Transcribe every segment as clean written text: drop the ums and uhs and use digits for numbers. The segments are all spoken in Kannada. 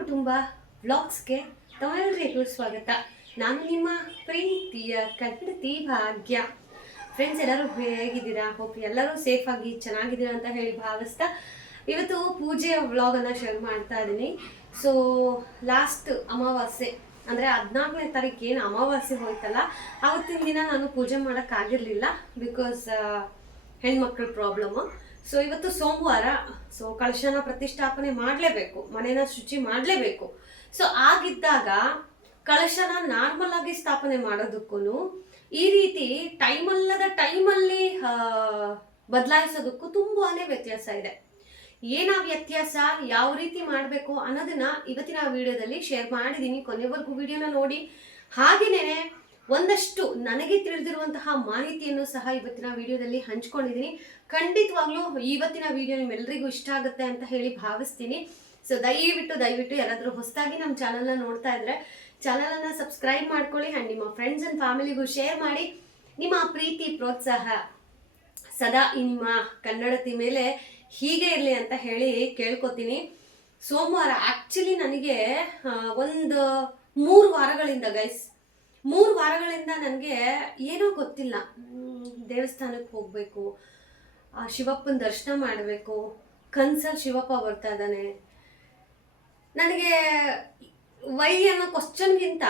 ಕುಟುಂಬ ವ್ಲಾಗ್ಸ್ಗೆ ತಮ್ಮೆಲ್ಲರಿಗೂ ಸ್ವಾಗತ. ನಾನು ನಿಮ್ಮ ಪ್ರೀತಿಯ ಕನ್ನಡತಿ ಭಾಗ್ಯ. ಫ್ರೆಂಡ್ಸ್, ಎಲ್ಲರೂ ಹೇಗಿದ್ದೀರಾ? ಹೋಪ್ ಎಲ್ಲರೂ ಸೇಫ್ ಆಗಿ ಚೆನ್ನಾಗಿದ್ದೀರಾ ಅಂತ ಹೇಳಿ ಭಾವಿಸ್ತಾ ಇವತ್ತು ಪೂಜೆಯ ವ್ಲಾಗನ್ನು ಶೇರ್ ಮಾಡ್ತಾ ಇದ್ದೀನಿ. ಸೊ ಲಾಸ್ಟ್ ಅಮಾವಾಸ್ಯೆ ಅಂದರೆ 14ನೇ ತಾರೀಕು ಏನು ಅಮಾವಾಸ್ಯೆ ಹೋಯ್ತಲ್ಲ, ಆವತ್ತಿನ ದಿನ ನಾನು ಪೂಜೆ ಮಾಡೋಕ್ಕಾಗಿರಲಿಲ್ಲ. ಬಿಕಾಸ್ ಹೆಣ್ಮಕ್ಳ ಪ್ರಾಬ್ಲಮ್ಮು. ಸೊ ಇವತ್ತು ಸೋಮವಾರ. ಸೊ ಕಳಶನ ಪ್ರತಿಷ್ಠಾಪನೆ ಮಾಡಲೇಬೇಕು, ಮನೇನ ಶುಚಿ ಮಾಡಲೇಬೇಕು. ಸೊ ಆಗಿದ್ದಾಗ ಕಳಶನ ನಾರ್ಮಲ್ ಆಗಿ ಸ್ಥಾಪನೆ ಮಾಡೋದಕ್ಕೂ ಈ ರೀತಿ ಟೈಮಲ್ಲದ ಟೈಮಲ್ಲಿ ಬದಲಾಯಿಸೋದಕ್ಕೂ ತುಂಬಾನೇ ವ್ಯತ್ಯಾಸ ಇದೆ. ಏನ ವ್ಯತ್ಯಾಸ, ಯಾವ ರೀತಿ ಮಾಡಬೇಕು ಅನ್ನೋದನ್ನ ಇವತ್ತಿನ ವಿಡಿಯೋದಲ್ಲಿ ಶೇರ್ ಮಾಡಿದ್ದೀನಿ. ಕೊನೆವರೆಗೂ ವಿಡಿಯೋನ ನೋಡಿ. ಹಾಗೆಯೇ ಒಂದಷ್ಟು ನನಗೆ ತಿಳಿದಿರುವಂತಹ ಮಾಹಿತಿಯನ್ನು ಸಹ ಇವತ್ತಿನ ವಿಡಿಯೋದಲ್ಲಿ ಹಂಚ್ಕೊಂಡಿದ್ದೀನಿ. ಖಂಡಿತವಾಗ್ಲೂ ಇವತ್ತಿನ ವಿಡಿಯೋ ನಿಮ್ಮೆಲ್ಲರಿಗೂ ಇಷ್ಟ ಆಗುತ್ತೆ ಅಂತ ಹೇಳಿ ಭಾವಿಸ್ತೀನಿ. ಸೊ ದಯವಿಟ್ಟು ಯಾರಾದರೂ ಹೊಸದಾಗಿ ನಮ್ಮ ಚಾನಲ್ನ ನೋಡ್ತಾ ಇದ್ರೆ ಚಾನಲನ್ನು ಸಬ್ಸ್ಕ್ರೈಬ್ ಮಾಡ್ಕೊಳ್ಳಿ. ಆ್ಯಂಡ್ ನಿಮ್ಮ ಫ್ರೆಂಡ್ಸ್ ಆ್ಯಂಡ್ ಫ್ಯಾಮಿಲಿಗೂ ಶೇರ್ ಮಾಡಿ. ನಿಮ್ಮ ಪ್ರೀತಿ ಪ್ರೋತ್ಸಾಹ ಸದಾ ನಿಮ್ಮ ಕನ್ನಡತಿ ಮೇಲೆ ಹೀಗೆ ಇರಲಿ ಅಂತ ಹೇಳಿ ಕೇಳ್ಕೊತೀನಿ. ಸೋಮವಾರ ಆ್ಯಕ್ಚುಲಿ ನನಗೆ ಒಂದು 3 ವಾರಗಳಿಂದ ಗೈಸ್, 3 ವಾರಗಳಿಂದ ನನಗೆ ಏನೋ ಗೊತ್ತಿಲ್ಲ, ದೇವಸ್ಥಾನಕ್ಕೆ ಹೋಗಬೇಕು, ಶಿವಪ್ಪನ ದರ್ಶನ ಮಾಡಬೇಕು, ಕನ್ಸಲ್ಲಿ ಶಿವಪ್ಪ ಬರ್ತಾ ಇದ್ದಾನೆ. ನನಗೆ ವೈ ಅನ್ನೋ ಕ್ವಶನ್ಗಿಂತ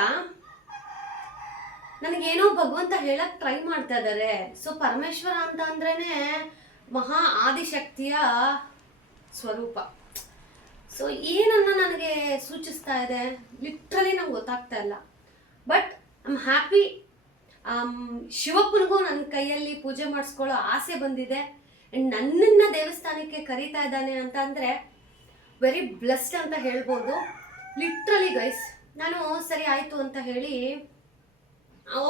ನನಗೇನೋ ಭಗವಂತ ಹೇಳಕ್ಕೆ ಟ್ರೈ ಮಾಡ್ತಾ ಇದ್ದಾರೆ. ಸೊ ಪರಮೇಶ್ವರ ಅಂತ ಅಂದ್ರೇ ಮಹಾ ಆದಿಶಕ್ತಿಯ ಸ್ವರೂಪ. ಸೊ ಏನನ್ನ ನನಗೆ ಸೂಚಿಸ್ತಾ ಇದೆ ಲಿಟ್ರಲಿ ನಂಗೆ ಗೊತ್ತಾಗ್ತಾ ಇಲ್ಲ. But I am happy. ಶಿವಪ್ಪನಿಗೂ ನನ್ನ ಕೈಯಲ್ಲಿ ಪೂಜೆ ಮಾಡಿಸ್ಕೊಳ್ಳೋ ಆಸೆ ಬಂದಿದೆ. ಆ್ಯಂಡ್ ನನ್ನನ್ನು ದೇವಸ್ಥಾನಕ್ಕೆ ಕರೀತಾ ಇದ್ದಾನೆ ಅಂತ ಅಂದರೆ ವೆರಿ ಬ್ಲೆಸ್ಡ್ ಅಂತ ಹೇಳ್ಬೋದು. ಲಿಟ್ರಲಿ ಗೈಸ್, ನಾನು ಸರಿ ಆಯಿತು ಅಂತ ಹೇಳಿ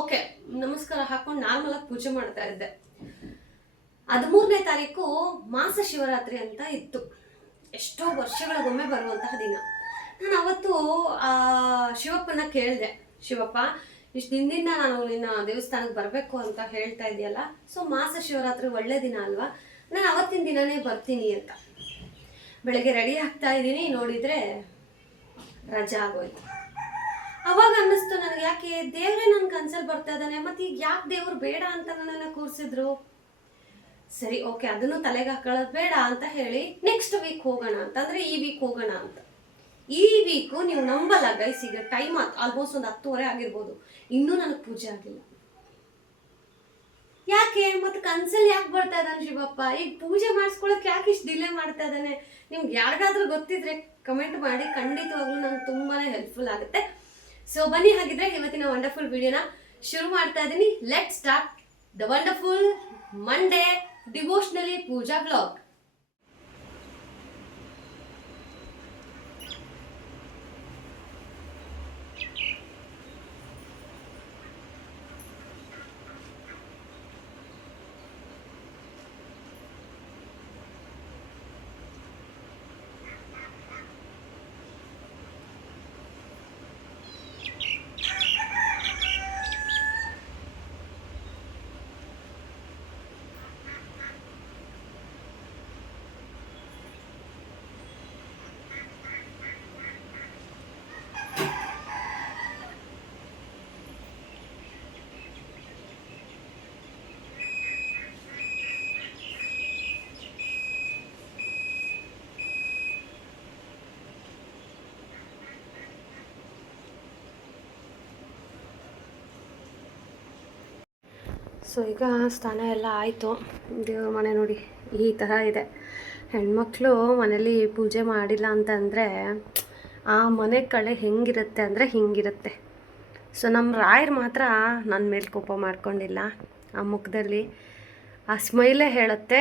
ಓಕೆ ನಮಸ್ಕಾರ ಹಾಕೊಂಡು ನಾರ್ಮಲಾಗಿ ಪೂಜೆ ಮಾಡ್ತಾ ಇದ್ದೆ. 13ನೇ ತಾರೀಕು ಮಾಸ ಶಿವರಾತ್ರಿ ಅಂತ ಇತ್ತು. ಎಷ್ಟೋ ವರ್ಷಗಳಿಗೊಮ್ಮೆ ಬರುವಂತಹ ದಿನ. ನಾನು ಅವತ್ತು ಶಿವಪ್ಪನ ಕೇಳಿದೆ, ಶಿವಪ್ಪ ಇಷ್ಟು ದಿನದಿಂದ ನಾನು ನಿನ್ನ ದೇವಸ್ಥಾನಕ್ಕೆ ಬರಬೇಕು ಅಂತ ಹೇಳ್ತಾ ಇದೆಯಲ್ಲ, ಸೊ ಮಾಸ ಶಿವರಾತ್ರಿ ಒಳ್ಳೆ ದಿನ ಅಲ್ವಾ, ನಾನು ಅವತ್ತಿನ ದಿನನೇ ಬರ್ತೀನಿ ಅಂತ. ಬೆಳಗ್ಗೆ ರೆಡಿ ಆಗ್ತಾ ಇದ್ದೀನಿ, ನೋಡಿದರೆ ರಜಾ ಆಗೋಯ್ತು. ಅವಾಗ ಅನ್ನಿಸ್ತು ನನಗೆ, ಯಾಕೆ ದೇವರೇ ನನ್ನ ಕನ್ಸಲ್ಲಿ ಬರ್ತಾ ಇದ್ದಾನೆ, ಮತ್ತು ಈಗ ಯಾಕೆ ದೇವ್ರು ಬೇಡ ಅಂತ ನನ್ನನ್ನು ಕೂರಿಸಿದ್ರು. ಸರಿ ಓಕೆ, ಅದನ್ನು ತಲೆಗೆ ಹಾಕೊಳ್ಳೋದು ಬೇಡ ಅಂತ ಹೇಳಿ ನೆಕ್ಸ್ಟ್ ವೀಕ್ ಹೋಗೋಣ ಅಂತಂದರೆ ಈ ವೀಕ್ ಹೋಗೋಣ ಅಂತ. ಈ ವೀಕು ನೀವು ನಂಬಲ್ಲ ಗೈಸ್, ಈಗ ಟೈಮ್ ಆಲ್ಮೋಸ್ಟ್ ಒಂದು 10:30 ಆಗಿರ್ಬೋದು, ಇನ್ನೂ ನನಗೆ ಪೂಜೆ ಆಗಿಲ್ಲ. ಯಾಕೆ ಮತ್ತೆ ಕನ್ಸಲ್ಲಿ ಯಾಕೆ ಬರ್ತಾ ಇದ್ದಾನೆ ಶಿವಪ್ಪ, ಈಗ ಪೂಜೆ ಮಾಡಿಸ್ಕೊಳಕ್ಕೆ ಯಾಕೆ ಇಷ್ಟು ಡಿಲೇ ಮಾಡ್ತಾ ಇದ್ದಾನೆ? ನಿಮ್ಗೆ ಯಾರಿಗಾದ್ರೂ ಗೊತ್ತಿದ್ರೆ ಕಮೆಂಟ್ ಮಾಡಿ, ಖಂಡಿತವಾಗ್ಲೂ ನಂಗೆ ತುಂಬಾ ಹೆಲ್ಪ್ಫುಲ್ ಆಗುತ್ತೆ. ಸೊ ಬನ್ನಿ, ಹಾಗಿದ್ರೆ ಇವತ್ತಿನ ವಂಡರ್ಫುಲ್ ವಿಡಿಯೋನ ಶುರು ಮಾಡ್ತಾ ಇದ್ದೀನಿ. Let start the wonderful Monday devotionally puja blog. So ಈಗ ಸ್ನಾನ ಎಲ್ಲ ಆಯಿತು. ದೇವ್ರ ಮನೆ ನೋಡಿ ಈ ಥರ ಇದೆ. ಹೆಣ್ಮಕ್ಳು ಮನೇಲಿ ಪೂಜೆ ಮಾಡಿಲ್ಲ ಅಂತಂದರೆ ಆ ಮನೆ ಕಳೆ ಹೆಂಗಿರುತ್ತೆ ಅಂದರೆ ಹಿಂಗಿರುತ್ತೆ. ಸೊ ನಮ್ಮ ರಾಯರು ಮಾತ್ರ ನನ್ನ ಮೇಲೆ ಕೋಪ ಮಾಡ್ಕೊಂಡಿಲ್ಲ. ಆ ಮುಖದಲ್ಲಿ ಆ ಸ್ಮೈಲೇ ಹೇಳುತ್ತೆ,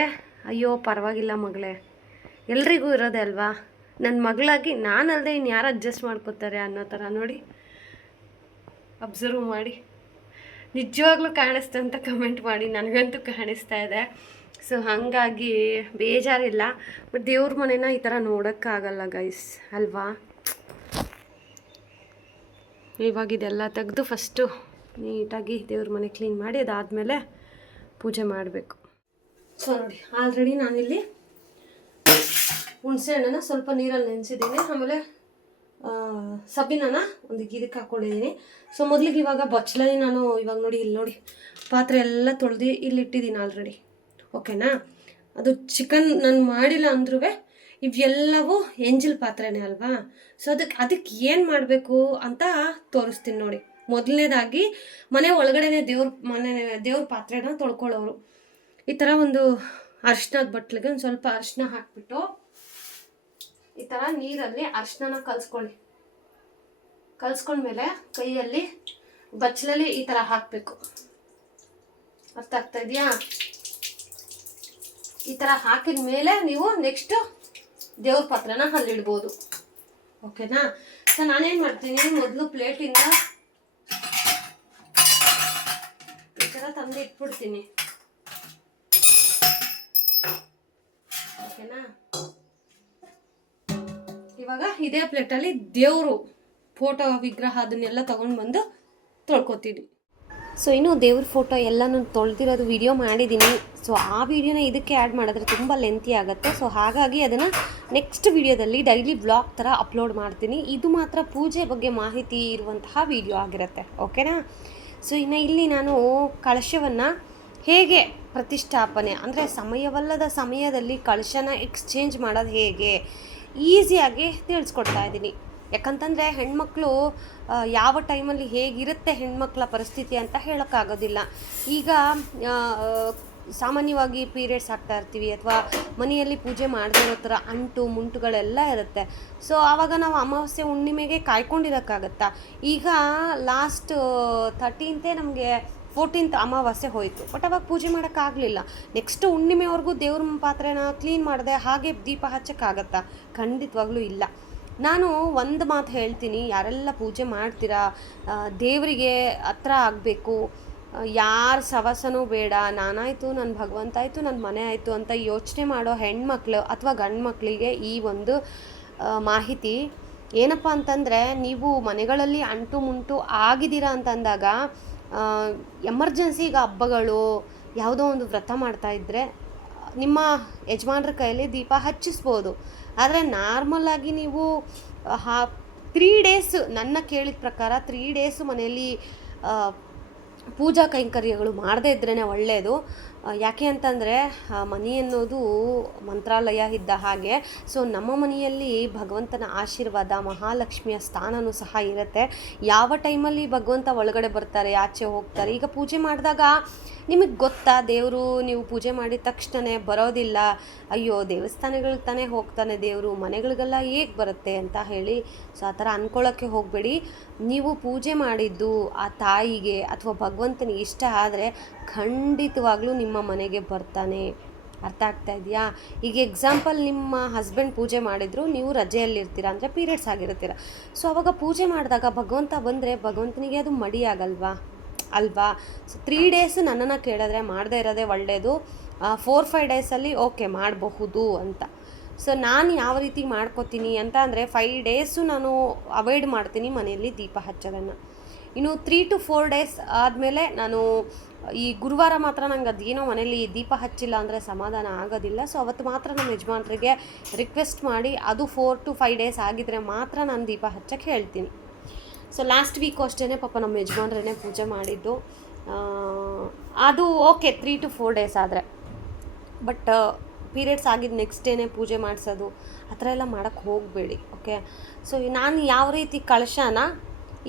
ಅಯ್ಯೋ ಪರವಾಗಿಲ್ಲ ಮಗಳೇ, ಎಲ್ರಿಗೂ ಇರೋದೆ ಅಲ್ವಾ, ನನ್ನ ಮಗಳಾಗಿ ನಾನಲ್ಲದೆ ಇನ್ನು ಯಾರು ಅಡ್ಜಸ್ಟ್ ಮಾಡ್ಕೋತಾರೆ ಅನ್ನೋ ಥರ. ನೋಡಿ, ಅಬ್ಸರ್ವ್ ಮಾಡಿ. ನಿಜವಾಗ್ಲೂ ಕಾಣಿಸ್ತು ಅಂತ ಕಮೆಂಟ್ ಮಾಡಿ, ನನಗಂತೂ ಕಾಣಿಸ್ತಾ ಇದೆ. ಸೊ ಹಾಗಾಗಿ ಬೇಜಾರಿಲ್ಲ. ಬಟ್ ದೇವ್ರ ಮನೇನ ಈ ಥರ ನೋಡೋಕ್ಕಾಗಲ್ಲ ಗೈಸ್, ಅಲ್ವಾ? ಇವಾಗ ಇದೆಲ್ಲ ತೆಗೆದು ಫಸ್ಟು ನೀಟಾಗಿ ದೇವ್ರ ಮನೆ ಕ್ಲೀನ್ ಮಾಡಿ ಅದಾದಮೇಲೆ ಪೂಜೆ ಮಾಡಬೇಕು. ಸೊ ನೋಡಿ, ಆಲ್ರೆಡಿ ನಾನಿಲ್ಲಿ ಹುಣಸೆ ಹಣ್ಣನ್ನು ಸ್ವಲ್ಪ ನೀರಲ್ಲಿ ನೆನೆಸಿದ್ದೀನಿ. ಆಮೇಲೆ ಸಬ್ಬಿನ ಒಂದು ಇದಕ್ಕೆ ಹಾಕ್ಕೊಂಡಿದ್ದೀನಿ. ಸೊ ಮೊದಲಿಗೆ ಇವಾಗ ಬಚ್ಚಲಲ್ಲಿ ನಾನು ಇವಾಗ ನೋಡಿ ಇಲ್ಲಿ ನೋಡಿ ಪಾತ್ರೆ ಎಲ್ಲ ತೊಳೆದು ಇಲ್ಲಿ ಇಟ್ಟಿದ್ದೀನಿ ಆಲ್ರೆಡಿ. ಓಕೆನಾ? ಅದು ಚಿಕನ್ ನಾನು ಮಾಡಿಲ್ಲ ಅಂದ್ರೂ ಇವೆಲ್ಲವೂ ಎಂಜಲ್ ಪಾತ್ರೆನೇ ಅಲ್ವಾ. ಸೊ ಅದಕ್ಕೆ ಏನು ಮಾಡಬೇಕು ಅಂತ ತೋರಿಸ್ತೀನಿ ನೋಡಿ. ಮೊದಲನೇದಾಗಿ ಮನೆ ಒಳಗಡೆನೆ ದೇವ್ರ ಪಾತ್ರೆನ ತೊಳ್ಕೊಳ್ಳೋರು ಈ ಥರ ಒಂದು ಅರಿಶಿನದ ಬಟ್ಲಿಗೆ ಒಂದು ಸ್ವಲ್ಪ ಅರಿಶಿನ ಹಾಕ್ಬಿಟ್ಟು ಈ ಥರ ನೀರಲ್ಲಿ ಅರಿಶಿನ ಕಲ್ಸ್ಕೊಂಡ್ಮೇಲೆ ಕೈಯಲ್ಲಿ ಬಚ್ಚಲಲ್ಲಿ ಈ ಥರ ಹಾಕಬೇಕು. ಅರ್ಥ ಆಗ್ತಾ ಇದೆಯಾ? ಈ ಥರ ಹಾಕಿದ ಮೇಲೆ ನೀವು ನೆಕ್ಸ್ಟ್ ದೇವ್ರ ಪಾತ್ರೆನ ಅಲ್ಲಿಡ್ಬೋದು. ಓಕೆನಾ? ಸೊ ನಾನೇನು ಮಾಡ್ತೀನಿ, ಮೊದಲು ಪ್ಲೇಟಿಂದ ಈ ಥರ ತಂದು ಇಟ್ಬಿಡ್ತೀನಿ. ಓಕೆನಾ? ಇವಾಗ ಇದೇ ಪ್ಲೇಟಲ್ಲಿ ದೇವರು ಫೋಟೋ ವಿಗ್ರಹ ಅದನ್ನೆಲ್ಲ ತೊಗೊಂಡು ಬಂದು ತೊಳ್ಕೊತೀನಿ. ಸೊ ಇನ್ನು ದೇವ್ರ ಫೋಟೋ ಎಲ್ಲ ನಾನು ತೊಳೆದಿರೋದು ವಿಡಿಯೋ ಮಾಡಿದ್ದೀನಿ. ಸೊ ಆ ವಿಡಿಯೋನ ಇದಕ್ಕೆ ಆ್ಯಡ್ ಮಾಡಿದ್ರೆ ತುಂಬ ಲೆಂತಿ ಆಗುತ್ತೆ. ಸೊ ಹಾಗಾಗಿ ಅದನ್ನು ನೆಕ್ಸ್ಟ್ ವಿಡಿಯೋದಲ್ಲಿ ಡೈಲಿ ವ್ಲಾಗ್ ಥರ ಅಪ್ಲೋಡ್ ಮಾಡ್ತೀನಿ. ಇದು ಮಾತ್ರ ಪೂಜೆ ಬಗ್ಗೆ ಮಾಹಿತಿ ಇರುವಂತಹ ವಿಡಿಯೋ ಆಗಿರುತ್ತೆ. ಓಕೆನಾ? ಸೊ ಇನ್ನು ಇಲ್ಲಿ ನಾನು ಕಳಶವನ್ನು ಹೇಗೆ ಪ್ರತಿಷ್ಠಾಪನೆ ಅಂದರೆ ಸಮಯವಲ್ಲದ ಸಮಯದಲ್ಲಿ ಕಳಶನ ಎಕ್ಸ್ಚೇಂಜ್ ಮಾಡೋದು ಹೇಗೆ ಈಸಿಯಾಗಿ ತಿಳಿಸ್ಕೊಡ್ತಾ ಇದ್ದೀನಿ. ಯಾಕಂತಂದರೆ ಹೆಣ್ಮಕ್ಳು ಯಾವ ಟೈಮಲ್ಲಿ ಹೇಗಿರುತ್ತೆ ಹೆಣ್ಮಕ್ಳ ಪರಿಸ್ಥಿತಿ ಅಂತ ಹೇಳೋಕ್ಕಾಗೋದಿಲ್ಲ. ಈಗ ಸಾಮಾನ್ಯವಾಗಿ ಪೀರಿಯಡ್ಸ್ ಆಗ್ತಾ ಇರ್ತೀವಿ ಅಥವಾ ಮನೆಯಲ್ಲಿ ಪೂಜೆ ಮಾಡದೇ ಇರೋ ಥರ ಅಂಟು ಮುಂಟುಗಳೆಲ್ಲ ಇರುತ್ತೆ. ಸೊ ಆವಾಗ ನಾವು ಅಮಾವಾಸ್ಯೆ ಹುಣ್ಣಿಮೆಗೆ ಕಾಯ್ಕೊಂಡಿರೋಕ್ಕಾಗತ್ತಾ? ಈಗ ಲಾಸ್ಟ್ 13ನೇ ನಮಗೆ 14th ಅಮಾವಾಸ್ಯೆ ಹೋಯಿತು, ಬಟ್ ಅವಾಗ ಪೂಜೆ ಮಾಡೋಕ್ಕಾಗಲಿಲ್ಲ. ನೆಕ್ಸ್ಟ್ ಹುಣ್ಣಿಮೆವರೆಗೂ ದೇವ್ರ ಪಾತ್ರೆನ ಕ್ಲೀನ್ ಮಾಡಿದೆ ಹಾಗೆ ದೀಪ ಹಚ್ಚೋಕ್ಕಾಗತ್ತಾ? ಖಂಡಿತವಾಗ್ಲೂ ಇಲ್ಲ. ನಾನು ಒಂದು ಮಾತು ಹೇಳ್ತೀನಿ, ಯಾರೆಲ್ಲ ಪೂಜೆ ಮಾಡ್ತೀರಾ ದೇವರಿಗೆ ಹತ್ರ ಆಗಬೇಕು, ಯಾರ ಸವಸನೂ ಬೇಡ, ನಾನಾಯಿತು ನನ್ನ ಭಗವಂತ ಆಯಿತು ನನ್ನ ಮನೆ ಆಯಿತು ಅಂತ ಯೋಚನೆ ಮಾಡೋ ಹೆಣ್ಮಕ್ಳು ಅಥವಾ ಗಂಡು ಮಕ್ಕಳಿಗೆ ಈ ಒಂದು ಮಾಹಿತಿ ಏನಪ್ಪ ಅಂತಂದರೆ, ನೀವು ಮನೆಗಳಲ್ಲಿ ಅಂಟು ಮುಂಟು ಆಗಿದ್ದೀರಾ ಅಂತಂದಾಗ ಎಮರ್ಜೆನ್ಸಿಗೆ ಹಬ್ಬಗಳು ಯಾವುದೋ ಒಂದು ವ್ರತ ಮಾಡ್ತಾಯಿದ್ರೆ ನಿಮ್ಮ ಯಜಮಾನ್ರ ಕೈಯಲ್ಲಿ ದೀಪ ಹಚ್ಚಿಸ್ಬೋದು. ಆದರೆ ನಾರ್ಮಲಾಗಿ ನೀವು 3 ಡೇಸ್ ನನ್ನ ಕೇಳಿದ ಪ್ರಕಾರ 3 ಡೇಸು ಮನೆಯಲ್ಲಿ ಪೂಜಾ ಕೈಂಕರ್ಯಗಳು ಮಾಡದೇ ಇದ್ರೇ ಒಳ್ಳೆಯದು. ಯಾಕೆ ಅಂತಂದರೆ ಮನೆ ಅನ್ನೋದು ಮಂತ್ರಾಲಯ ಇದ್ದ ಹಾಗೆ. ಸೊ ನಮ್ಮ ಮನೆಯಲ್ಲಿ ಭಗವಂತನ ಆಶೀರ್ವಾದ, ಮಹಾಲಕ್ಷ್ಮಿಯ ಸ್ಥಾನವೂ ಸಹ ಇರುತ್ತೆ. ಯಾವ ಟೈಮಲ್ಲಿ ಭಗವಂತ ಒಳಗಡೆ ಬರ್ತಾರೆ, ಆಚೆ ಹೋಗ್ತಾರೆ. ಈಗ ಪೂಜೆ ಮಾಡಿದಾಗ ನಿಮಗೆ ಗೊತ್ತಾ, ದೇವರು ನೀವು ಪೂಜೆ ಮಾಡಿದ ತಕ್ಷಣ ಬರೋದಿಲ್ಲ. ಅಯ್ಯೋ ದೇವಸ್ಥಾನಗಳಿಗೆ ತಾನೇ ಹೋಗ್ತಾನೆ ದೇವರು, ಮನೆಗಳಿಗೆಲ್ಲ ಹೇಗೆ ಬರುತ್ತೆ ಅಂತ ಹೇಳಿ. ಸೊ ಆ ಥರ ಅಂದ್ಕೊಳ್ಳೋಕ್ಕೆ ಹೋಗಬೇಡಿ. ನೀವು ಪೂಜೆ ಮಾಡಿದ್ದು ಆ ತಾಯಿಗೆ ಅಥವಾ ಭಗವಂತನಿಗೆ ಇಷ್ಟ ಆದರೆ ಖಂಡಿತವಾಗ್ಲೂ ನಿಮ್ಮ ಮನೆಗೆ ಬರ್ತಾನೆ. ಅರ್ಥ ಆಗ್ತಾ ಇದೆಯಾ? ಈಗ ಎಕ್ಸಾಂಪಲ್, ನಿಮ್ಮ ಹಸ್ಬೆಂಡ್ ಪೂಜೆ ಮಾಡಿದ್ರು, ನೀವು ರಜೆಯಲ್ಲಿರ್ತೀರ ಅಂದರೆ ಪೀರಿಯಡ್ಸ್ ಆಗಿರ್ತೀರ. ಸೊ ಅವಾಗ ಪೂಜೆ ಮಾಡಿದಾಗ ಭಗವಂತ ಬಂದರೆ ಭಗವಂತನಿಗೆ ಅದು ಮಡಿ ಆಗಲ್ವಾ ಅಲ್ವಾ? ಸೊ 3 ಡೇಸು ನನ್ನನ್ನು ಕೇಳಿದ್ರೆ ಮಾಡದೇ ಇರೋದೇ ಒಳ್ಳೆಯದು. 4-5 ಡೇಸಲ್ಲಿ ಓಕೆ ಮಾಡಬಹುದು ಅಂತ. ಸೊ ನಾನು ಯಾವ ರೀತಿ ಮಾಡ್ಕೋತೀನಿ ಅಂತ ಅಂದರೆ 5 ಡೇಸು ನಾನು ಅವಾಯ್ಡ್ ಮಾಡ್ತೀನಿ ಮನೆಯಲ್ಲಿ ದೀಪ ಹಚ್ಚೋದನ್ನು. ಇನ್ನು 3 to 4 ಡೇಸ್ ಆದಮೇಲೆ ನಾನು ಈ ಗುರುವಾರ ಮಾತ್ರ ನಂಗೆ ಅದೇನೋ ಮನೇಲಿ ದೀಪ ಹಚ್ಚಿಲ್ಲ ಅಂದರೆ ಸಮಾಧಾನ ಆಗೋದಿಲ್ಲ. ಸೊ ಅವತ್ತು ಮಾತ್ರ ನಮ್ಮ ಯಜಮಾನ್ರಿಗೆ ರಿಕ್ವೆಸ್ಟ್ ಮಾಡಿ ಅದು 4 to 5 ಡೇಸ್ ಆಗಿದ್ದರೆ ಮಾತ್ರ ನಾನು ದೀಪ ಹಚ್ಚಕ್ಕೆ ಹೇಳ್ತೀನಿ. ಸೊ ಲಾಸ್ಟ್ ವೀಕು ಅಷ್ಟೇ ಪಾಪ ನಮ್ಮ ಯಜಮಾನ್ರೇ ಪೂಜೆ ಮಾಡಿದ್ದು. ಅದು ಓಕೆ 3 to 4 ಡೇಸ್ ಆದರೆ, ಬಟ್ ಪೀರಿಯಡ್ಸ್ ಆಗಿದ್ದು ನೆಕ್ಸ್ಟ್ ಡೇನೇ ಪೂಜೆ ಮಾಡಿಸೋದು ಆ ಥರ ಎಲ್ಲ ಮಾಡೋಕ್ಕೆ ಹೋಗಬೇಡಿ. ಓಕೆ? ಸೊ ನಾನು ಯಾವ ರೀತಿ ಕಳಶನ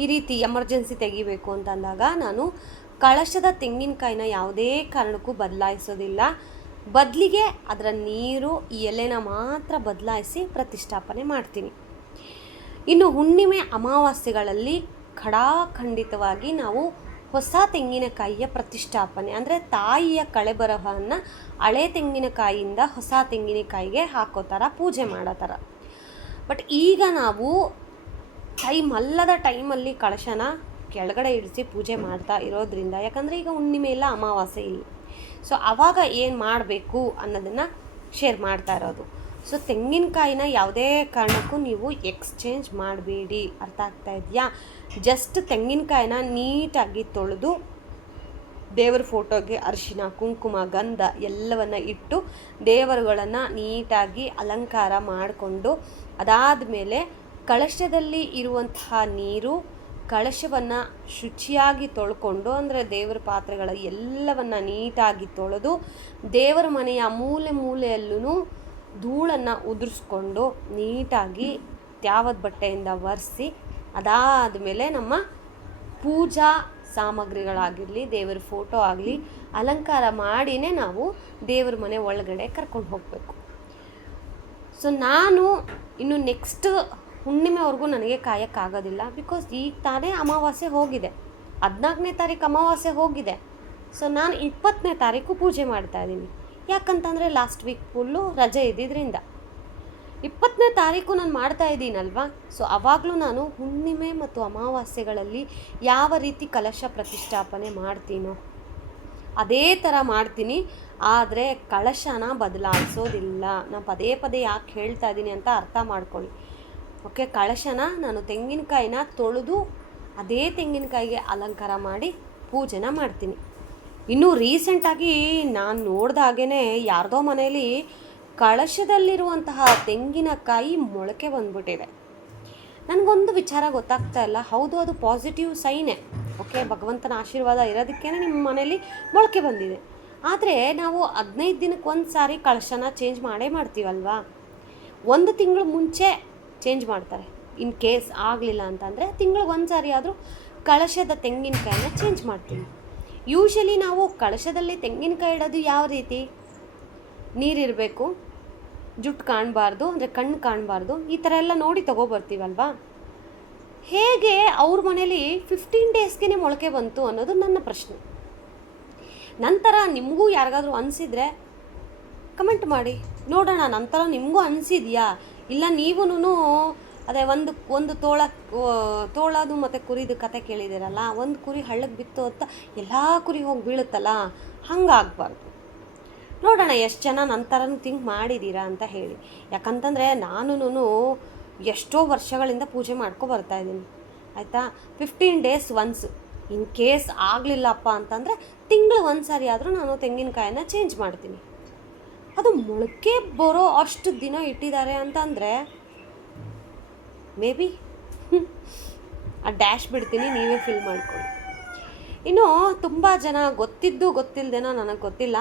ಈ ರೀತಿ ಎಮರ್ಜೆನ್ಸಿ ತೆಗಿಬೇಕು ಅಂತಂದಾಗ ನಾನು ಕಳಶದ ತೆಂಗಿನಕಾಯಿನ ಯಾವುದೇ ಕಾರಣಕ್ಕೂ ಬದಲಾಯಿಸೋದಿಲ್ಲ. ಬದಲಿಗೆ ಅದರ ನೀರು, ಈ ಎಲೆನ ಮಾತ್ರ ಬದಲಾಯಿಸಿ ಪ್ರತಿಷ್ಠಾಪನೆ ಮಾಡ್ತೀನಿ. ಇನ್ನು ಹುಣ್ಣಿಮೆ ಅಮಾವಾಸ್ಯೆಗಳಲ್ಲಿ ಖಂಡಿತವಾಗಿ ನಾವು ಹೊಸ ತೆಂಗಿನಕಾಯಿಯ ಪ್ರತಿಷ್ಠಾಪನೆ ಅಂದರೆ ತಾಯಿಯ ಕಳೆಬರಹವನ್ನು ಹಳೆ ತೆಂಗಿನಕಾಯಿಯಿಂದ ಹೊಸ ತೆಂಗಿನಕಾಯಿಗೆ ಹಾಕೋ ಥರ ಪೂಜೆ ಮಾಡೋ ಥರ. ಬಟ್ ಈಗ ನಾವು ಅಲ್ಲದ ಟೈಮಲ್ಲಿ ಕಳಶನ ಕೆಳಗಡೆ ಇಳಿಸಿ ಪೂಜೆ ಮಾಡ್ತಾ ಇರೋದ್ರಿಂದ, ಯಾಕಂದರೆ ಈಗ ಹುಣ್ಣಿಮೆ ಇಲ್ಲ, ಅಮಾವಾಸ್ಯೆ ಇಲ್ಲ. ಸೊ ಆವಾಗ ಏನು ಮಾಡಬೇಕು ಅನ್ನೋದನ್ನು ಶೇರ್ ಮಾಡ್ತಾ ಇರೋದು. ಸೊ ತೆಂಗಿನಕಾಯಿನ ಯಾವುದೇ ಕಾರಣಕ್ಕೂ ನೀವು ಎಕ್ಸ್ಚೇಂಜ್ ಮಾಡಬೇಡಿ. ಅರ್ಥ ಆಗ್ತಾ ಇದೆಯಾ? ಜಸ್ಟ್ ತೆಂಗಿನಕಾಯಿನ ನೀಟಾಗಿ ತೊಳೆದು ದೇವರ ಫೋಟೋಗೆ ಅರಿಶಿನ, ಕುಂಕುಮ, ಗಂಧ ಎಲ್ಲವನ್ನು ಇಟ್ಟು ದೇವರುಗಳನ್ನು ನೀಟಾಗಿ ಅಲಂಕಾರ ಮಾಡಿಕೊಂಡು, ಅದಾದಮೇಲೆ ಕಳಶದಲ್ಲಿ ಇರುವಂತಹ ನೀರು ಕಳಶವನ್ನು ಶುಚಿಯಾಗಿ ತೊಳ್ಕೊಂಡು, ಅಂದರೆ ದೇವರ ಪಾತ್ರೆಗಳ ಎಲ್ಲವನ್ನು ನೀಟಾಗಿ ತೊಳೆದು ದೇವರ ಮನೆಯ ಮೂಲೆ ಮೂಲೆಯಲ್ಲೂ ಧೂಳನ್ನು ಉದುರಿಸ್ಕೊಂಡು ನೀಟಾಗಿ ತ್ಯಾವದ ಬಟ್ಟೆಯಿಂದ ಒರೆಸಿ, ಅದಾದ ಮೇಲೆ ನಮ್ಮ ಪೂಜಾ ಸಾಮಗ್ರಿಗಳಾಗಿರಲಿ, ದೇವರ ಫೋಟೋ ಆಗಲಿ ಅಲಂಕಾರ ಮಾಡಿಯೇ ನಾವು ದೇವ್ರ ಮನೆ ಒಳಗಡೆ ಕರ್ಕೊಂಡು ಹೋಗಬೇಕು. ಸೊ ನಾನು ಇನ್ನು ನೆಕ್ಸ್ಟ್ ಹುಣ್ಣಿಮೆವರೆಗೂ ನನಗೆ ಕಾಯೋಕ್ಕಾಗೋದಿಲ್ಲ. ಬಿಕಾಸ್ ಈಗ ತಾನೇ ಅಮಾವಾಸ್ಯೆ ಹೋಗಿದೆ, 14ನೇ ತಾರೀಕು ಅಮಾವಾಸ್ಯೆ ಹೋಗಿದೆ. ಸೊ ನಾನು 20ನೇ ತಾರೀಕು ಪೂಜೆ ಮಾಡ್ತಾಯಿದ್ದೀನಿ. ಯಾಕಂತಂದರೆ ಲಾಸ್ಟ್ ವೀಕ್ ಫುಲ್ಲು ರಜೆ ಇದ್ದಿದ್ದರಿಂದ 20ನೇ ತಾರೀಕು ನಾನು ಮಾಡ್ತಾ ಇದ್ದೀನಲ್ವ. ಸೊ ಆವಾಗಲೂ ನಾನು ಹುಣ್ಣಿಮೆ ಮತ್ತು ಅಮಾವಾಸ್ಯೆಗಳಲ್ಲಿ ಯಾವ ರೀತಿ ಕಲಶ ಪ್ರತಿಷ್ಠಾಪನೆ ಮಾಡ್ತೀನೋ ಅದೇ ಥರ ಮಾಡ್ತೀನಿ. ಆದರೆ ಕಳಶನ ಬದಲಾಯಿಸೋದಿಲ್ಲ. ನಾನು ಪದೇ ಪದೇ ಯಾಕೆ ಹೇಳ್ತಾ ಇದ್ದೀನಿ ಅಂತ ಅರ್ಥ ಮಾಡ್ಕೊಳ್ಳಿ. ಓಕೆ, ಕಳಶನ ನಾನು ತೆಂಗಿನಕಾಯಿನ ತೊಳೆದು ಅದೇ ತೆಂಗಿನಕಾಯಿಗೆ ಅಲಂಕಾರ ಮಾಡಿ ಪೂಜೆನ ಮಾಡ್ತೀನಿ. ಇನ್ನು ರೀಸೆಂಟಾಗಿ ನಾನು ನೋಡ್ದಾಗೇ ಯಾರ್ದೋ ಮನೆಯಲ್ಲಿ ಕಳಶದಲ್ಲಿರುವಂತಹ ತೆಂಗಿನಕಾಯಿ ಮೊಳಕೆ ಬಂದ್ಬಿಟ್ಟಿದೆ. ನನಗೊಂದು ವಿಚಾರ ಗೊತ್ತಾಗ್ತಾ ಇಲ್ಲ. ಹೌದು, ಅದು ಪಾಸಿಟಿವ್ ಸೈನೇ. ಓಕೆ, ಭಗವಂತನ ಆಶೀರ್ವಾದ ಇರೋದಕ್ಕೇ ನಿಮ್ಮ ಮನೇಲಿ ಮೊಳಕೆ ಬಂದಿದೆ. ಆದರೆ ನಾವು 15 ದಿನಕ್ಕೆ ಒಂದು ಸಾರಿ ಕಳಶನ ಚೇಂಜ್ ಮಾಡೇ ಮಾಡ್ತೀವಲ್ವಾ. 1 ತಿಂಗಳು ಮುಂಚೆ ಚೇಂಜ್ ಮಾಡ್ತಾರೆ. ಇನ್ ಕೇಸ್ ಆಗಲಿಲ್ಲ ಅಂತಂದರೆ ತಿಂಗಳಿಗೆ ಒಂದು ಸಾರಿ ಆದರೂ ಕಳಶದ ತೆಂಗಿನಕಾಯಿನ ಚೇಂಜ್ ಮಾಡ್ತೀವಿ. ಯೂಶಲಿ ನಾವು ಕಳಶದಲ್ಲಿ ತೆಂಗಿನಕಾಯಿ ಇಡೋದು ಯಾವ ರೀತಿ? ನೀರಿರಬೇಕು, ಜುಟ್ಟು ಕಾಣಬಾರ್ದು, ಅಂದರೆ ಕಣ್ಣು ಕಾಣಬಾರ್ದು, ಈ ಥರ ಎಲ್ಲ ನೋಡಿ ತೊಗೊಬರ್ತೀವಲ್ವಾ. ಹೇಗೆ ಅವ್ರ ಮನೇಲಿ 15 ಡೇಸ್ಗೆ ಮೊಳಕೆ ಬಂತು ಅನ್ನೋದು ನನ್ನ ಪ್ರಶ್ನೆ. ನಂತರ ನಿಮಗೂ ಯಾರಿಗಾದ್ರೂ ಅನಿಸಿದರೆ ಕಮೆಂಟ್ ಮಾಡಿ ನೋಡೋಣ. ನಂತರ ನಿಮಗೂ ಅನಿಸಿದೆಯಾ? ಇಲ್ಲ ನೀವೂ ಅದೇ ಒಂದು ತೋಳದು ಮತ್ತು ಕುರಿದು ಕತೆ ಕೇಳಿದಿರಲ್ಲ, ಒಂದು ಕುರಿ ಹಳ್ಳಕ್ಕೆ ಬಿತ್ತು ಅಂತ ಎಲ್ಲ ಕುರಿ ಹೋಗಿ ಬೀಳುತ್ತಲ್ಲ, ಹಂಗಾಗಬಾರ್ದು. ನೋಡೋಣ ಎಷ್ಟು ಜನ ನಂತರನೂ ಥಿಂಕ್ ಮಾಡಿದ್ದೀರಾ ಅಂತ ಹೇಳಿ. ಯಾಕಂತಂದರೆ ನಾನು ಎಷ್ಟೋ ವರ್ಷಗಳಿಂದ ಪೂಜೆ ಬರ್ತಾಯಿದ್ದೀನಿ ಆಯಿತಾ. 15 ಡೇಸ್ ಒನ್ಸ್. ಇನ್ ಕೇಸ್ ಆಗಲಿಲ್ಲಪ್ಪ ಅಂತಂದರೆ ತಿಂಗಳು ಒಂದು ಸಾರಿ ಆದರೂ ನಾನು ತೆಂಗಿನಕಾಯಿನ ಚೇಂಜ್ ಮಾಡ್ತೀನಿ. ಅದು ಮೊಳಕೆ ಬರೋ ಅಷ್ಟು ದಿನ ಇಟ್ಟಿದ್ದಾರೆ ಅಂತಂದರೆ ಮೇ ಬಿ ಆ ಡ್ಯಾಶ್ ಬಿಡ್ತೀನಿ, ನೀವೇ ಫಿಲ್ ಮಾಡ್ಕೊಳ್ಳಿ. ಇನ್ನು ತುಂಬ ಜನ ಗೊತ್ತಿದ್ದು ಗೊತ್ತಿಲ್ಲದೇನೋ ನನಗೆ ಗೊತ್ತಿಲ್ಲ,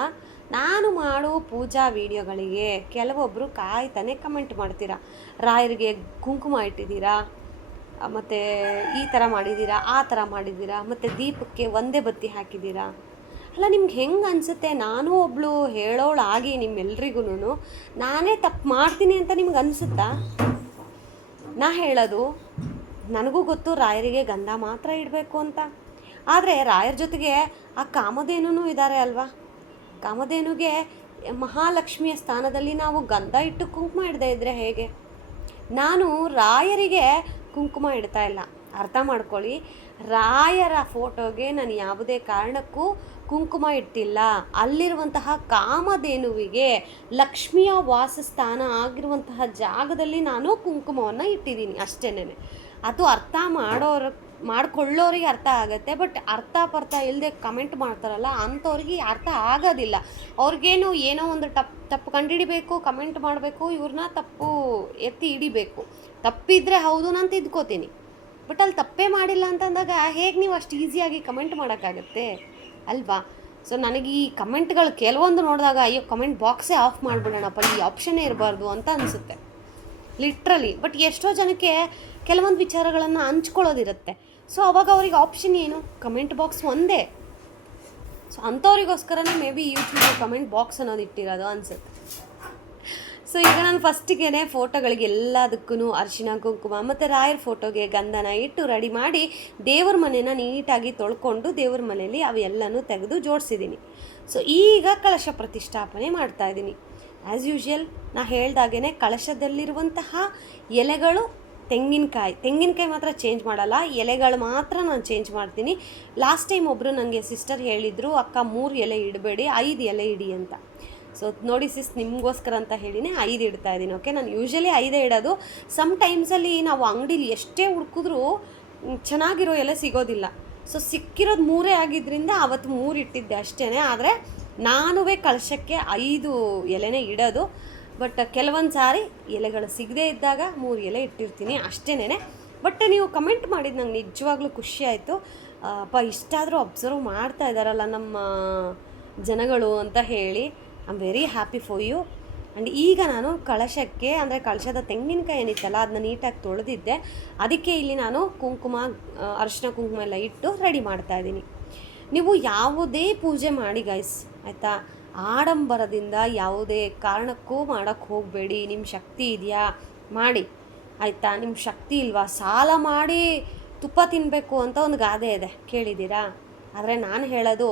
ನಾನು ಮಾಡೋ ಪೂಜಾ ವೀಡಿಯೋಗಳಿಗೆ ಕೆಲವೊಬ್ಬರು ಕಾಯ್ತಾನೆ ಕಮೆಂಟ್ ಮಾಡ್ತೀರಾ. ರಾಯರಿಗೆ ಕುಂಕುಮ ಇಟ್ಟಿದ್ದೀರಾ, ಮತ್ತು ಈ ಥರ ಮಾಡಿದ್ದೀರಾ, ಆ ಥರ ಮಾಡಿದ್ದೀರಾ, ಮತ್ತು ದೀಪಕ್ಕೆ ಒಂದೇ ಬತ್ತಿ ಹಾಕಿದ್ದೀರಾ. ಅಲ್ಲ, ನಿಮ್ಗೆ ಹೆಂಗೆ ಅನಿಸುತ್ತೆ? ನಾನು ಒಬ್ಬಳು ಹೇಳೋಳಾಗಿ ನಿಮ್ಮೆಲ್ರಿಗೂ ನಾನೇ ತಪ್ಪು ಮಾಡ್ತೀನಿ ಅಂತ ನಿಮ್ಗೆ ಅನಿಸುತ್ತಾ? ನಾ ಹೇಳೋದು ನನಗೂ ಗೊತ್ತು, ರಾಯರಿಗೆ ಗಂಧ ಮಾತ್ರ ಇಡಬೇಕು ಅಂತ. ಆದರೆ ರಾಯರ ಜೊತೆಗೆ ಆ ಕಾಮಧೇನು ಇದ್ದಾರೆ ಅಲ್ವಾ. ಕಾಮಧೇನುಗೆ ಮಹಾಲಕ್ಷ್ಮಿಯ ಸ್ಥಾನದಲ್ಲಿ ನಾವು ಗಂಧ ಇಟ್ಟು ಕುಂಕುಮ ಇಡದೇ ಇದ್ದರೆ ಹೇಗೆ? ನಾನು ರಾಯರಿಗೆ ಕುಂಕುಮ ಇಡ್ತಾ ಇಲ್ಲ, ಅರ್ಥ ಮಾಡ್ಕೊಳ್ಳಿ. ರಾಯರ ಫೋಟೋಗೆ ನಾನು ಯಾವುದೇ ಕಾರಣಕ್ಕೂ ಕುಂಕುಮ ಇಟ್ಟಿಲ್ಲ. ಅಲ್ಲಿರುವಂತಹ ಕಾಮಧೇನುವಿಗೆ ಲಕ್ಷ್ಮಿಯ ವಾಸಸ್ಥಾನ ಆಗಿರುವಂತಹ ಜಾಗದಲ್ಲಿ ನಾನು ಕುಂಕುಮವನ್ನು ಇಟ್ಟಿದ್ದೀನಿ ಅಷ್ಟೇನೆ. ಅದು ಅರ್ಥ ಮಾಡ್ಕೊಳ್ಳೋರಿಗೆ ಅರ್ಥ ಆಗುತ್ತೆ. ಬಟ್ ಅರ್ಥ ಇಲ್ಲದೆ ಕಮೆಂಟ್ ಮಾಡ್ತಾರಲ್ಲ, ಅಂಥವ್ರಿಗೆ ಅರ್ಥ ಆಗೋದಿಲ್ಲ. ಅವ್ರಿಗೇನು ಏನೋ ಒಂದು ತಪ್ಪು ಕಂಡುಹಿಡಿಬೇಕು, ಕಮೆಂಟ್ ಮಾಡಬೇಕು, ಇವ್ರನ್ನ ತಪ್ಪು ಎತ್ತಿ ಹಿಡಿಬೇಕು. ತಪ್ಪಿದ್ರೆ ಹೌದು ನಾನು ತಿದ್ಕೋತೀನಿ. ಬಟ್ ಅಲ್ಲಿ ತಪ್ಪೇ ಮಾಡಿಲ್ಲ ಅಂತಂದಾಗ ಹೇಗೆ ನೀವು ಅಷ್ಟು ಈಸಿಯಾಗಿ ಕಮೆಂಟ್ ಮಾಡೋಕ್ಕಾಗತ್ತೆ ಅಲ್ವಾ? ಸೊ ನನಗೆ ಈ ಕಮೆಂಟ್ಗಳು ಕೆಲವೊಂದು ನೋಡಿದಾಗ ಅಯ್ಯೋ ಕಮೆಂಟ್ ಬಾಕ್ಸೇ ಆಫ್ ಮಾಡಿಬಿಡೋಣಪ್ಪ, ಈ ಆಪ್ಷನ್ನೇ ಇರಬಾರ್ದು ಅಂತ ಅನಿಸುತ್ತೆ ಲಿಟ್ರಲಿ. ಬಟ್ ಎಷ್ಟೋ ಜನಕ್ಕೆ ಕೆಲವೊಂದು ವಿಚಾರಗಳನ್ನು ಹಂಚ್ಕೊಳ್ಳೋದಿರುತ್ತೆ. ಸೊ ಅವಾಗ ಅವ್ರಿಗೆ ಆಪ್ಷನ್ ಏನು? ಕಮೆಂಟ್ ಬಾಕ್ಸ್ ಒಂದೇ. ಸೊ ಅಂಥವ್ರಿಗೋಸ್ಕರನೇ maybe YouTube comment box ಅನ್ನೋದು ಇಟ್ಟಿರೋದು ಅನಿಸುತ್ತೆ. ಸೊ ಈಗ ನಾನು ಫಸ್ಟಿಗೆ ಫೋಟೋಗಳಿಗೆ ಎಲ್ಲದಕ್ಕೂ ಅರಿಶಿನ ಕುಂಕುಮ ಮತ್ತು ರಾಯರ ಫೋಟೋಗೆ ಗಂಧನ ಇಟ್ಟು ರೆಡಿ ಮಾಡಿ ದೇವ್ರ ಮನೇನ ನೀಟಾಗಿ ತೊಳ್ಕೊಂಡು ದೇವ್ರ ಮನೇಲಿ ಅವೆಲ್ಲನೂ ತೆಗೆದು ಜೋಡಿಸಿದ್ದೀನಿ. ಸೊ ಈಗ ಕಳಶ ಪ್ರತಿಷ್ಠಾಪನೆ ಮಾಡ್ತಾಯಿದ್ದೀನಿ. ಆ್ಯಸ್ ಯೂಶ್ವಲ್ ನಾ ಹೇಳ್ದಾಗೇ ಕಳಶದಲ್ಲಿರುವಂತಹ ಎಲೆಗಳು ತೆಂಗಿನಕಾಯಿ ಮಾತ್ರ ಚೇಂಜ್ ಮಾಡಲ್ಲ, ಎಲೆಗಳು ಮಾತ್ರ ನಾನು ಚೇಂಜ್ ಮಾಡ್ತೀನಿ. ಲಾಸ್ಟ್ ಟೈಮ್ ಒಬ್ಬರು ನನಗೆ ಸಿಸ್ಟರ್ ಹೇಳಿದರು, ಅಕ್ಕ 3 ಎಲೆ ಇಡಬೇಡಿ 5 ಎಲೆ ಇಡಿ ಅಂತ. ಸೊ ನೋಡಿ ಸಿಸ್, ನಿಮಗೋಸ್ಕರ ಅಂತ ಹೇಳಿನೇ 5 ಇಡ್ತಾ ಇದ್ದೀನಿ. ಓಕೆ, ನಾನು ಯೂಶ್ವಲಿ 5 ಇಡೋದು. ಸಮ್ ಟೈಮ್ಸಲ್ಲಿ ನಾವು ಅಂಗಡೀಲಿ ಎಷ್ಟೇ ಹುಡುಕಿದ್ರೂ ಚೆನ್ನಾಗಿರೋ ಎಲೆ ಸಿಗೋದಿಲ್ಲ. ಸೊ ಸಿಕ್ಕಿರೋದು 3 ಆಗಿದ್ದರಿಂದ ಅವತ್ತು 3 ಇಟ್ಟಿದ್ದೆ ಅಷ್ಟೇ. ಆದರೆ ನಾನುವೇ ಕಳಶಕ್ಕೆ 5 ಎಲೆನೇ ಇಡೋದು. ಬಟ್ ಕೆಲವೊಂದು ಸಾರಿ ಎಲೆಗಳು ಸಿಗದೇ ಇದ್ದಾಗ 3 ಎಲೆ ಇಟ್ಟಿರ್ತೀನಿ ಅಷ್ಟೇನೆ. ಬಟ್ ನೀವು ಕಮೆಂಟ್ ಮಾಡಿದ್ದು ನಂಗೆ ನಿಜವಾಗ್ಲೂ ಖುಷಿ ಆಯಿತು. ಇಷ್ಟಾದರೂ ಅಬ್ಸರ್ವ್ ಮಾಡ್ತಾ ಇದ್ದಾರಲ್ಲ ನಮ್ಮ ಜನಗಳು ಅಂತ ಹೇಳಿ I am very happy for you. And ಈಗ ನಾನು ಕಳಶಕ್ಕೆ, ಅಂದರೆ ಕಳಶದ ತೆಂಗಿನಕಾಯಿ ಏನಿತ್ತಲ್ಲ ಅದನ್ನ ನೀಟಾಗಿ ತೊಳೆದಿದ್ದೆ. ಅದಕ್ಕೆ ಇಲ್ಲಿ ನಾನು ಕುಂಕುಮ, ಅರಿಶಿನ ಕುಂಕುಮ ಎಲ್ಲ ಇಟ್ಟು ರೆಡಿ ಮಾಡ್ತಾಯಿದ್ದೀನಿ. ನೀವು ಯಾವುದೇ ಪೂಜೆ ಮಾಡಿ ಗೈಸ್, ಆಯಿತಾ, ಆಡಂಬರದಿಂದ ಯಾವುದೇ ಕಾರಣಕ್ಕೂ ಮಾಡೋಕ್ಕೆ ಹೋಗಬೇಡಿ. ನಿಮ್ಮ ಶಕ್ತಿ ಇದೆಯಾ ಮಾಡಿ, ಆಯಿತಾ. ನಿಮ್ಮ ಶಕ್ತಿ ಇಲ್ವಾ, ಸಾಲ ಮಾಡಿ ತುಪ್ಪ ತಿನ್ನಬೇಕು ಅಂತ ಒಂದು ಗಾದೆ ಇದೆ, ಕೇಳಿದ್ದೀರಾ? ಆದರೆ ನಾನು ಹೇಳೋದು,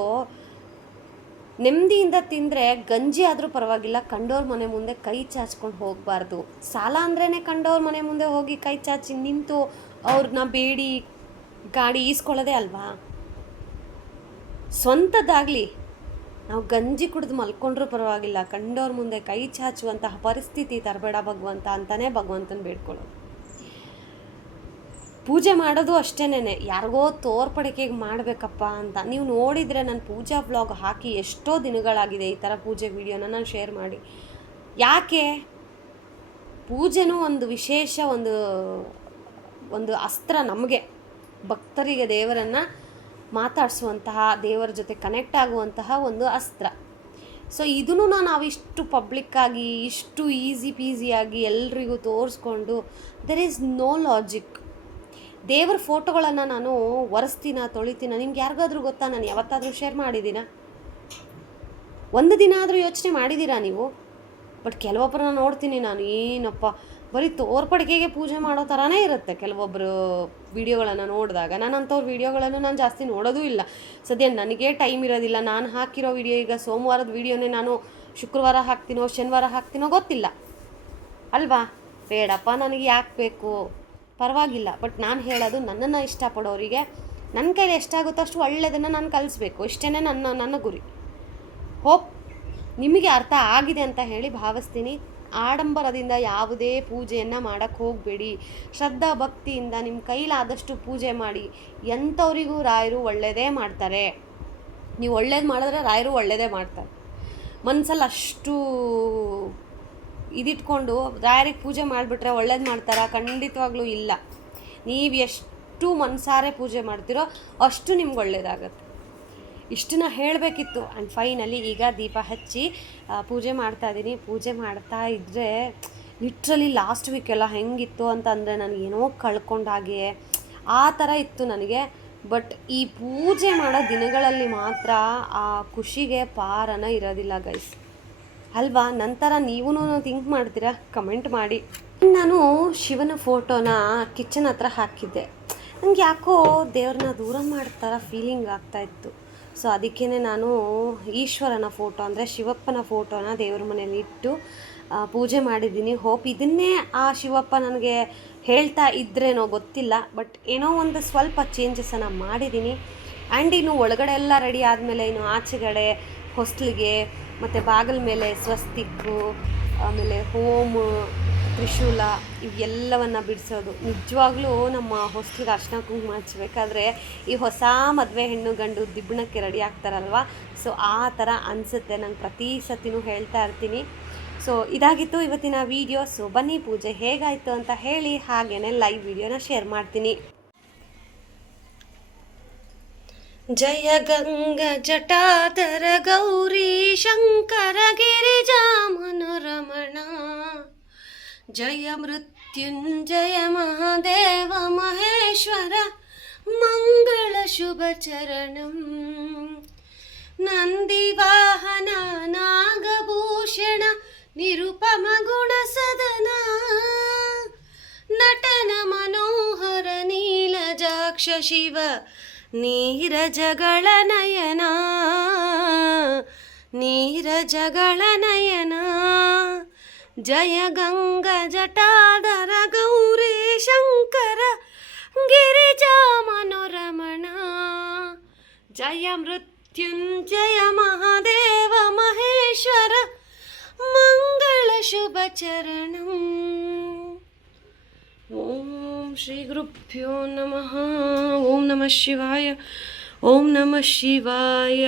ನೆಮ್ಮದಿಯಿಂದ ತಿಂದರೆ ಗಂಜಿ ಆದರೂ ಪರವಾಗಿಲ್ಲ, ಕಂಡೋರ ಮನೆ ಮುಂದೆ ಕೈ ಚಾಚ್ಕೊಂಡು ಹೋಗಬಾರ್ದು. ಸಾಲ ಅಂದ್ರೇ ಕಂಡೋರ ಮನೆ ಮುಂದೆ ಹೋಗಿ ಕೈ ಚಾಚಿ ನಿಂತು ಅವ್ರನ್ನ ಬೇಡಿ ಗಾಡಿ ಈಸ್ಕೊಳ್ಳೋದೇ ಅಲ್ವಾ. ಸ್ವಂತದ್ದಾಗಲಿ ನಾವು ಗಂಜಿ ಕುಡಿದು ಮಲ್ಕೊಂಡ್ರೂ ಪರವಾಗಿಲ್ಲ, ಕಂಡೋರ ಮುಂದೆ ಕೈ ಚಾಚುವಂತಹ ಪರಿಸ್ಥಿತಿ ತರಬೇಡ ಭಗವಂತ ಅಂತಲೇ ಭಗವಂತನ ಬೇಡ್ಕೊಳ್ಳೋದು. ಪೂಜೆ ಮಾಡೋದು ಅಷ್ಟೇನೆ, ಯಾರಿಗೋ ತೋರ್ಪಡಿಕೆಗೆ ಮಾಡಬೇಕಪ್ಪ ಅಂತ. ನೀವು ನೋಡಿದರೆ ನನ್ನ ಪೂಜಾ ವ್ಲಾಗ್ ಹಾಕಿ ಎಷ್ಟೋ ದಿನಗಳಾಗಿದೆ, ಈ ಥರ ಪೂಜೆ ವಿಡಿಯೋನ ನಾನು ಶೇರ್ ಮಾಡಿ. ಯಾಕೆ? ಪೂಜೆನೂ ಒಂದು ವಿಶೇಷ ಒಂದು ಅಸ್ತ್ರ, ನಮಗೆ ಭಕ್ತರಿಗೆ ದೇವರನ್ನು ಮಾತಾಡಿಸುವಂತಹ, ದೇವರ ಜೊತೆ ಕನೆಕ್ಟ್ ಆಗುವಂತಹ ಒಂದು ಅಸ್ತ್ರ. ಸೊ ಇದನ್ನು ನಾವು ಇಷ್ಟು ಪಬ್ಲಿಕ್ಕಾಗಿ, ಇಷ್ಟು ಈಸಿ ಪೀಸಿಯಾಗಿ ಎಲ್ರಿಗೂ ತೋರಿಸ್ಕೊಂಡು, ದೆರ್ ಈಸ್ ನೋ ಲಾಜಿಕ್. ದೇವರ ಫೋಟೋಗಳನ್ನು ನಾನು ಒರೆಸ್ತೀನ, ತೊಳಿತೀನ, ನಿಮ್ಗೆ ಯಾರಿಗಾದ್ರೂ ಗೊತ್ತಾ? ನಾನು ಯಾವತ್ತಾದರೂ ಶೇರ್ ಮಾಡಿದ್ದೀನ? ಒಂದು ದಿನ ಆದರೂ ಯೋಚನೆ ಮಾಡಿದ್ದೀರಾ ನೀವು? ಬಟ್ ಕೆಲವೊಬ್ಬರನ್ನ ನೋಡ್ತೀನಿ ನಾನು, ಏನಪ್ಪ ಬರೀ ತೋರ್ಪಡಿಕೆಗೆ ಪೂಜೆ ಮಾಡೋ ಥರನೇ ಇರುತ್ತೆ ಕೆಲವೊಬ್ಬರು ವಿಡಿಯೋಗಳನ್ನು ನೋಡಿದಾಗ. ನಾನು ಅಂಥವ್ರ ವಿಡಿಯೋಗಳನ್ನು ನಾನು ಜಾಸ್ತಿ ನೋಡೋದೂ ಇಲ್ಲ. ಸದ್ಯ ನನಗೆ ಟೈಮ್ ಇರೋದಿಲ್ಲ. ನಾನು ಹಾಕಿರೋ ವಿಡಿಯೋ ಈಗ ಸೋಮವಾರದ ವಿಡಿಯೋನೇ ನಾನು ಶುಕ್ರವಾರ ಹಾಕ್ತೀನೋ ಶನಿವಾರ ಹಾಕ್ತೀನೋ ಗೊತ್ತಿಲ್ಲ ಅಲ್ವಾ. ಬೇಡಪ್ಪ, ನನಗೆ ಯಾಕೆ ಬೇಕು, ಪರವಾಗಿಲ್ಲ. ಬಟ್ ನಾನು ಹೇಳೋದು, ನನ್ನನ್ನು ಇಷ್ಟಪಡೋರಿಗೆ ನನ್ನ ಕೈಲಿ ಎಷ್ಟಾಗುತ್ತೋ ಅಷ್ಟು ಒಳ್ಳೆಯದನ್ನು ನಾನು ಕಲಿಸ್ಬೇಕು, ಇಷ್ಟೇ ನನ್ನ ಗುರಿ. ಹೋಪ್ ನಿಮಗೆ ಅರ್ಥ ಆಗಿದೆ ಅಂತ ಹೇಳಿ ಭಾವಿಸ್ತೀನಿ. ಆಡಂಬರದಿಂದ ಯಾವುದೇ ಪೂಜೆಯನ್ನು ಮಾಡೋಕ್ಕೆ ಹೋಗಬೇಡಿ. ಶ್ರದ್ಧಾ ಭಕ್ತಿಯಿಂದ ನಿಮ್ಮ ಕೈಲಾದಷ್ಟು ಪೂಜೆ ಮಾಡಿ. ಎಂಥವರಿಗೂ ರಾಯರು ಒಳ್ಳೆಯದೇ ಮಾಡ್ತಾರೆ. ನೀವು ಒಳ್ಳೇದು ಮಾಡಿದ್ರೆ ರಾಯರು ಒಳ್ಳೆಯದೇ ಮಾಡ್ತಾರೆ. ಮನಸ್ಸಲ್ಲಿ ಅಷ್ಟು ಇದಿಟ್ಕೊಂಡು ರಾಯರಿಗೆ ಪೂಜೆ ಮಾಡಿಬಿಟ್ರೆ ಒಳ್ಳೇದು ಮಾಡ್ತಾರಾ? ಖಂಡಿತವಾಗ್ಲೂ ಇಲ್ಲ. ನೀವು ಎಷ್ಟು ಮನಸಾರೆ ಪೂಜೆ ಮಾಡ್ತೀರೋ ಅಷ್ಟು ನಿಮ್ಗೆ ಒಳ್ಳೇದಾಗತ್ತೆ. ಇಷ್ಟನ್ನ ಹೇಳಬೇಕಿತ್ತು. ಆ್ಯಂಡ್ ಫೈನಲಿ ಈಗ ದೀಪ ಹಚ್ಚಿ ಪೂಜೆ ಮಾಡ್ತಾಯಿದ್ದೀನಿ. ಪೂಜೆ ಮಾಡ್ತಾ ಇದ್ದರೆ ಲಿಟ್ರಲಿ ಲಾಸ್ಟ್ ವೀಕೆಲ್ಲ ಹೆಂಗಿತ್ತು ಅಂತಂದರೆ ನನಗೇನೋ ಕಳ್ಕೊಂಡಾಗೆ ಆ ಥರ ಇತ್ತು ನನಗೆ. ಬಟ್ ಈ ಪೂಜೆ ಮಾಡೋ ದಿನಗಳಲ್ಲಿ ಮಾತ್ರ ಆ ಖುಷಿಗೆ ಪಾರನ ಇರೋದಿಲ್ಲ ಗೈಸ್, ಅಲ್ವಾ? ನಂತರ ನೀವೂ ಥಿಂಕ್ ಮಾಡ್ತೀರಾ? ಕಮೆಂಟ್ ಮಾಡಿ. ನಾನು ಶಿವನ ಫೋಟೋನ ಕಿಚನ್ ಹತ್ರ ಹಾಕಿದ್ದೆ. ನನಗೆ ಯಾಕೋ ದೇವ್ರನ್ನ ದೂರ ಮಾಡ್ತಾರ ಫೀಲಿಂಗ್ ಆಗ್ತಾಯಿತ್ತು. ಸೊ ಅದಕ್ಕೇ ನಾನು ಈಶ್ವರನ ಫೋಟೋ, ಅಂದರೆ ಶಿವಪ್ಪನ ಫೋಟೋನ ದೇವ್ರ ಮನೇಲಿ ಇಟ್ಟು ಪೂಜೆ ಮಾಡಿದ್ದೀನಿ. ಹೋಪ್ ಇದನ್ನೇ ಆ ಶಿವಪ್ಪ ನನಗೆ ಹೇಳ್ತಾ ಇದ್ರೇನೋ ಗೊತ್ತಿಲ್ಲ. ಬಟ್ ಏನೋ ಒಂದು ಸ್ವಲ್ಪ ಚೇಂಜಸನ್ನು ಮಾಡಿದ್ದೀನಿ. ಆ್ಯಂಡ್ ಇನ್ನು ಒಳಗಡೆ ಎಲ್ಲ ರೆಡಿ ಆದಮೇಲೆ ಇನ್ನು ಆಚೆಗಡೆ ಹೊಸ್ಲಿಗೆ ಮತ್ತು ಬಾಗಿಲ ಮೇಲೆ ಸ್ವಸ್ತಿಕ್ಕು, ಆಮೇಲೆ ಹೋಮು, ತ್ರಿಶೂಲ ಇವೆಲ್ಲವನ್ನು ಬಿಡಿಸೋದು. ನಿಜವಾಗ್ಲೂ ನಮ್ಮ ಹೊಸ್ಲಿಗೆ ಅರ್ಶಿನ ಕುಂಕುಮ ಹಚ್ಚಬೇಕಾದ್ರೆ ಈ ಹೊಸ ಮದುವೆ ಹೆಣ್ಣು ಗಂಡು ದಿಬ್ಬಣಕ್ಕೆ ರೆಡಿ ಆಗ್ತಾರಲ್ವ, ಸೊ ಆ ಥರ ಅನಿಸುತ್ತೆ. ನಂಗೆ ಪ್ರತಿ ಸತಿನೂ ಹೇಳ್ತಾ ಇರ್ತೀನಿ. ಸೊ ಇದಾಗಿತ್ತು ಇವತ್ತಿನ ವಿಡಿಯೋ. ಸೊ ಬನ್ನಿ ಪೂಜೆ ಹೇಗಾಯಿತು ಅಂತ ಹೇಳಿ, ಹಾಗೇನೆ ಲೈವ್ ವಿಡಿಯೋನ ಶೇರ್ ಮಾಡ್ತೀನಿ. ಜಯ ಗಂಗ ಜಟಾಧರ ಗೌರಿ ಶಂಕರ ಗಿರಿಜಾ ಮನೋರಮಣ, ಜಯ ಮೃತ್ಯುಂಜಯ ಮಹಾದೇವ ಮಹೇಶ್ವರ ಮಂಗಳ ಶುಭ ಚರಣಂ, ನಂದಿವಾಹನ ನಾಗಭೂಷಣ ನಿರುಪಮ ಗುಣ ಸದನ, ನಟನ ಮನೋಹರ ನೀಲಜಾಕ್ಷ ಶಿವ ನೀರಜಗಳ ನಯನ, ನೀರಜಗಳ ನಯನ, ಜಯ ಗಂಗ ಜಟಾಧರ ಗೌರಿ ಶಂಕರ ಗಿರಿಜಾ ಮನೋರಮಣ, ಜಯ ಮೃತ್ಯುಂಜಯ ಮಹಾದೇವ ಮಹೇಶ್ವರ ಮಂಗಳ ಶುಭ ಚರಣಂ. ಓಂ ಶ್ರೀ ಗುರುಭ್ಯೋ ನಮಃ. ಓಂ ನಮಃ ಶಿವಾಯ. ಓಂ ನಮಃ ಶಿವಾಯ.